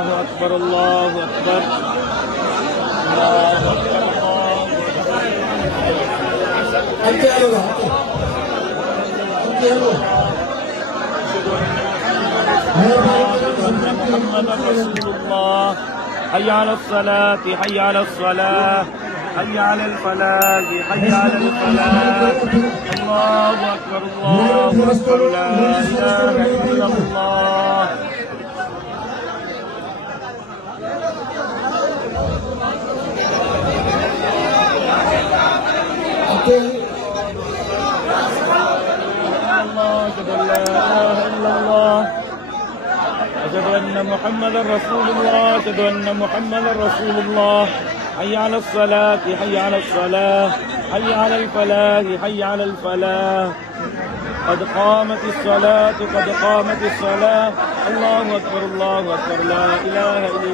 الله أكبر الله أكبر الله أكبر محمد رسول الله. حي على الصلاة حي على الصلاة حي على الفلاح حي على الفلاح. الله أكبر الله أكبر لا إله إلا الله. أشهد أن لا إله إلا الله أشهد أن محمدا رسول الله أشهد أن محمدا رسول الله. حي على الصلاة حي على الصلاة حي على الفلاح حي على الفلاح. قد قامت الصلاة قد قامت الصلاة. الله أكبر الله أكبر لا إله إلا الله.